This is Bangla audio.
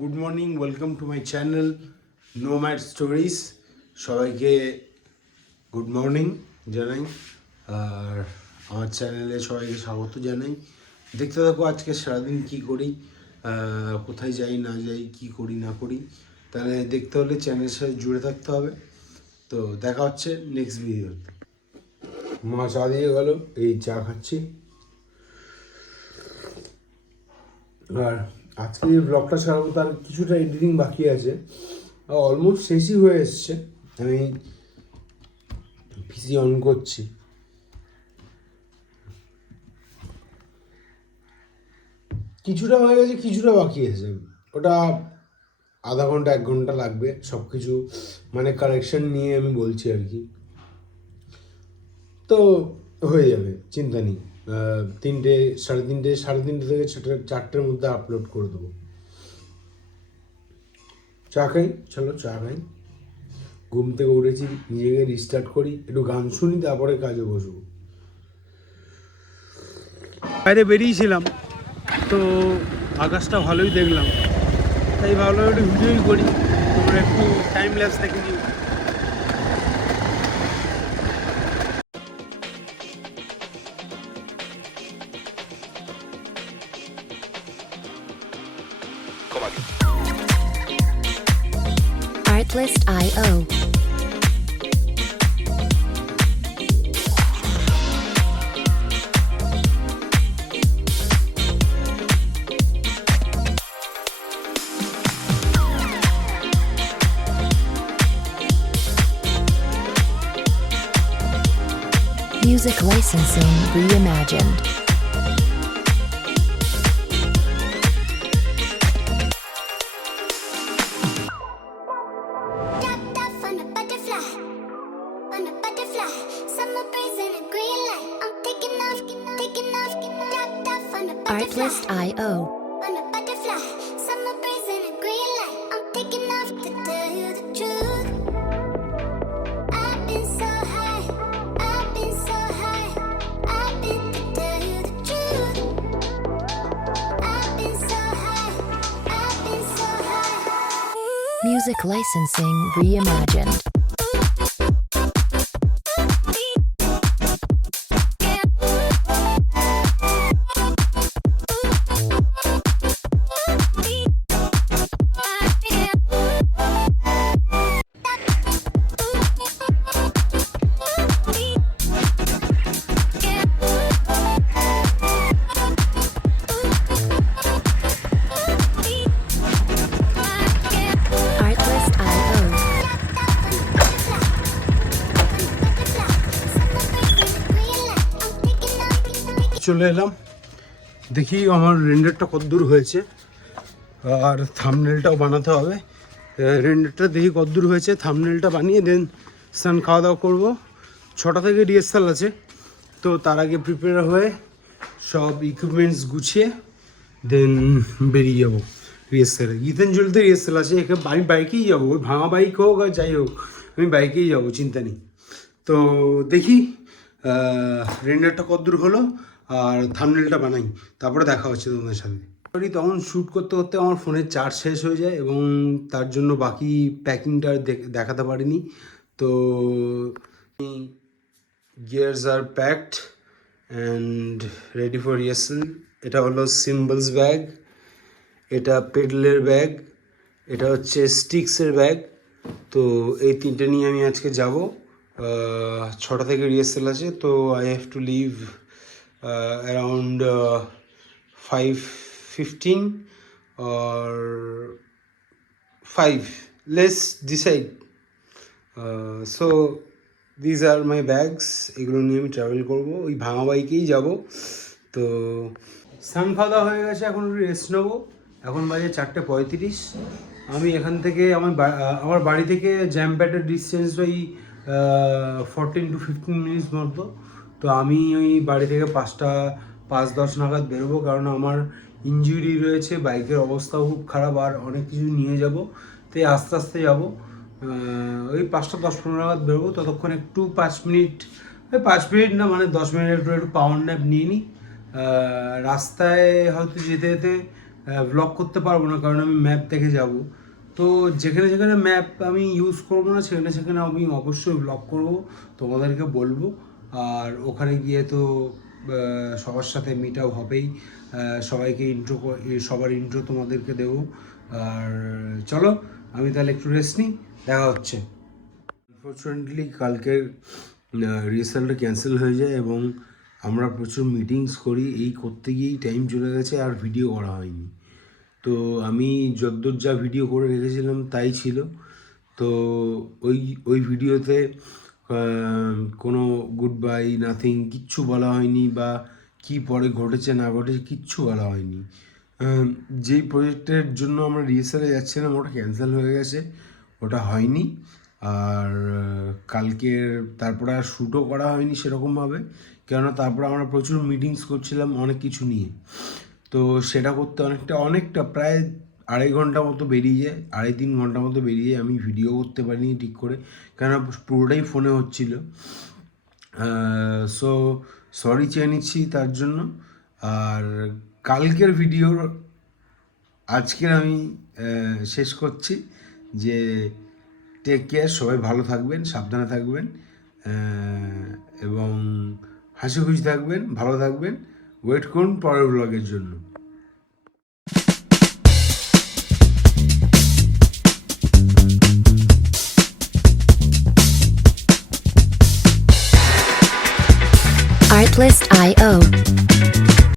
Good morning, welcome to my channel nomad stories. সবাইকে গুড মর্নিং জানাই আর আমার চ্যানেলে সবাইকে স্বাগত জানাই। দেখতে থাকো আজকে সারাদিন কি করি, কোথায় যাই না যাই, কি করি না করি, তাহলে দেখতে হলে চ্যানেলের সাথে জুড়ে থাকতে হবে। তো দেখা হচ্ছে নেক্সট ভিডিওতে। মা চা দিয়ে গেল, এই চা খাচ্ছি। আর আজকে যে ব্লগটা ছাড়াবো তার কিছুটা এডিটিং বাকি আছে, অলমোস্ট শেষই হয়ে এসছে। আমি পিসি অন করছি। কিছুটা হয়ে গেছে, কিছুটা বাকি আছে। ওটা আধা ঘন্টা 1 ঘন্টা লাগবে সব কিছু মানে কারেকশন নিয়ে আমি বলছি আর কি। তো হয়ে যাবে, চিন্তা নেই। 3টে, সাড়ে তিনটে থেকে 4টের মধ্যে আপলোড করে দেবো। চা খাই, চলো চা খাই। ঘুম থেকে উঠেছি, নিজেকে রিস্টার্ট করি, একটু গান শুনি, তারপরে কাজে বসবো। বাইরে বেরিয়েছিলাম তো আকাশটা ভালোই দেখলাম, তাই ভাবলাম একটু ভিডিওই করি, তোমরা একটু টাইম ল্যাপস দেখে নিও। Artlist.io. Music licensing reimagined. Artlist.io. Music licensing reimagined. চলে এলাম, দেখি আমার রেন্ডারটা কতদূর হয়েছে, আর থাম্বনেলটাও বানাতে হবে। রেন্ডারটা দেখি কতদূর হয়েছে, থাম্বনেলটা বানিয়ে দেন স্নান খাওয়া দাওয়া করবো। 6টা থেকে রিহার্সাল আছে, তো তার আগে প্রিপেয়ার হয়ে সব ইকুইপমেন্টস গুছিয়ে দেন বেরিয়ে যাবো রিহার্সালে। গীতাঞ্জলিতে রিহার্সাল আছে, আমি বাইকেই যাবো, ওই ভাঙা বাইক হোক আর যাই হোক, আমি বাইকেই যাবো, চিন্তা নেই। তো দেখি রেন্ডারটা কতদূর হলো আর থাম্বনেলটা বানাই, তারপরে দেখা হচ্ছে তোমাদের সাথে। তখন শ্যুট করতে করতে আমার ফোনের চার্জ শেষ হয়ে যায় এবং তার জন্য বাকি প্যাকিংটা দেখাতে পারিনি। তো gears are packed and ready for rehearsal. এটা হলো সিম্বলস ব্যাগ, এটা পেডলের ব্যাগ, এটা হচ্ছে স্টিক্সের ব্যাগ। তো এই 3টে নিয়ে আমি আজকে যাব। 6টা থেকে রিহার্সাল আছে, তো I have to leave around 5:15 or 5, let's decide. So these are my bags, এগুলো নিয়ে আমি ট্রাভেল করবো, ওই ভাঙা বাইকেই যাব। তো স্নান খাওয়া দাওয়া হয়ে গেছে, এখন একটু রেস্ট নেবো। এখন বাজে 4:35। আমি এখান থেকে আমার বাড়ি থেকে জ্যামপ্যাটের ডিস্টেন্স ওই 14 to 15 মিনিটস মতো। তো আমি ওই বাড়ি থেকে 5:10 নাগাদ বেরোবো, কারণ আমার ইনজুরি রয়েছে, বাইকের অবস্থাও খুব খারাপ, আর অনেক কিছু নিয়ে যাব, তাই আস্তে আস্তে যাবো। ওই 5:10-15 নাগাদ বেরোবো। ততক্ষণ একটু 5 মিনিট, 5 মিনিট না মানে 10 মিনিট একটু পাওয়ার ন্যাপ নিয়ে নিই। রাস্তায় হয়তো যেতে যেতে ব্লগ করতে পারবো না, কারণ আমি ম্যাপ দেখে যাব। তো যেখানে যেখানে ম্যাপ আমি ইউজ করবো না সেখানে সেখানে আমি অবশ্যই ব্লগ করব, তোমাদেরকে বলবো। আর ওখানে গিয়ে তো সবার সাথে মিট আপ হবেই, সবাইকে সবার ইন্ট্রো তোমাদেরকে দেবো। আর চলো আমি তাহলে একটু রেস্ট নিই, দেখা হচ্ছে। আনফর্চুনেটলি কালকের রিহার্সালটা ক্যান্সেল হয়ে যায় এবং আমরা প্রচুর মিটিংস করি, এই করতে গিয়েই টাইম চলে গেছে আর ভিডিও করা হয়নি। তো আমি যদ্দূর যা ভিডিও করে রেখেছিলাম তাই ছিল। তো ওই ভিডিওতে কোনো গুড বাই নাথিং কিচ্ছু বলা হয়নি, বা কি পরে ঘটেছে না ঘটেছে কিচ্ছু বলা হয়নি। যেই প্রজেক্টের জন্য আমরা রিহার্সালে যাচ্ছিলাম ওটা ক্যান্সেল হয়ে গেছে, ওটা হয়নি। আর কালকের তারপরে আর শ্যুটও করা হয়নি সেরকমভাবে, কেননা তারপরে আমরা প্রচুর মিটিংস করছিলাম অনেক কিছু নিয়ে। তো সেটা করতে অনেকটা প্রায় 2.5 ঘন্টা মতো বেরিয়ে যায়, 2.5-3 ঘন্টা মতো বেরিয়ে যায়। আমি ভিডিও করতে পারিনি ঠিক করে, কেননা পুরোটাই ফোনে হচ্ছিল। সো সরি চেয়ে নিচ্ছি তার জন্য। আর কালকের ভিডিওর আজকের আমি শেষ করছি যে টেক কেয়ার, সবাই ভালো থাকবেন, সাবধানে থাকবেন, এবং হাসি খুশি থাকবেন, ভালো থাকবেন। ওয়েট করুন পরের ব্লগের জন্য। Artlist.io